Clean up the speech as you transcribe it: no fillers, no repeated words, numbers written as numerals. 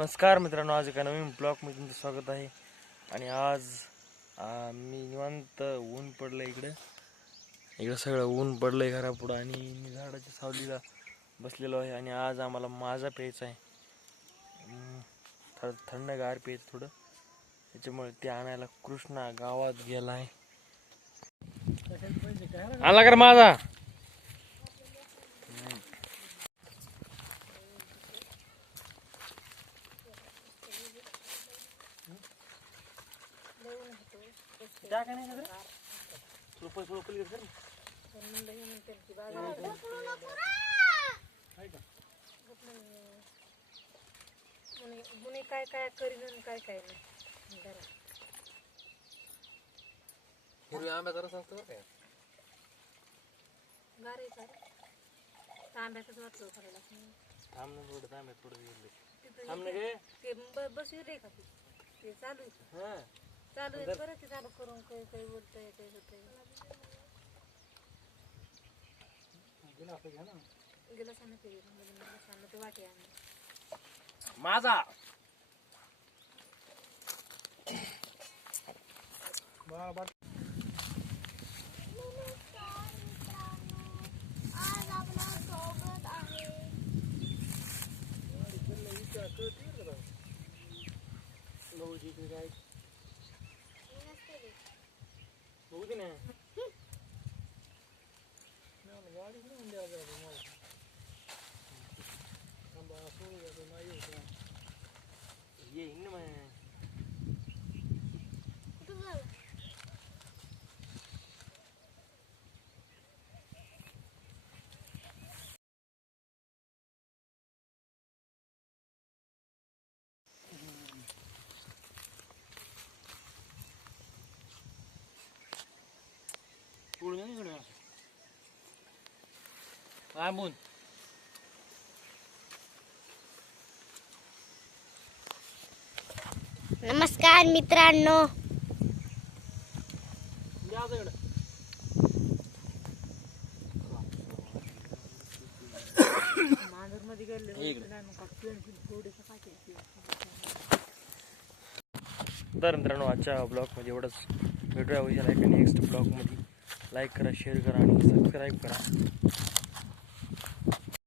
नमस्कार मित्रांनो, आज एका नवीन ब्लॉगमध्ये तुमचं स्वागत आहे. आणि आज मी निवांत ऊन पडलं इकडं सगळं ऊन पडलंय घरापुढं आणि मी झाडाच्या सावलीला बसलेलो आहे. आणि आज आम्हाला माझा प्यायचा आहे, थंडगार प्यायचं थोडं, त्याच्यामुळे ते आणायला कृष्णा गावात गेला आहे. आला कर माझा क्या कहने का थोड़ा पलीकडे कर मुनी काय काय करीन आणि काय काय नाही जरा हिरवी आंब्याचा रस असतो काय गारे काय तांब्यातच वाचलो करायला थांब ना थोडं थांब ना गे ते बस येते का ते चालू आहे. हां चालू आहे बरं ते चालू करून काही काही बोलतंय काही होतंय गेला सांग ते वाटे आणि माझा ये इन में आमून नमस्कार मित्रांनो, मांजरमध्ये गेले तर मित्रांनो, आजच्या ब्लॉगमध्ये एवढंच. भेटूया उद्या नेक्स्ट ब्लॉगमध्ये. लाईक करा, शेअर करा आणि सबस्क्राईब करा.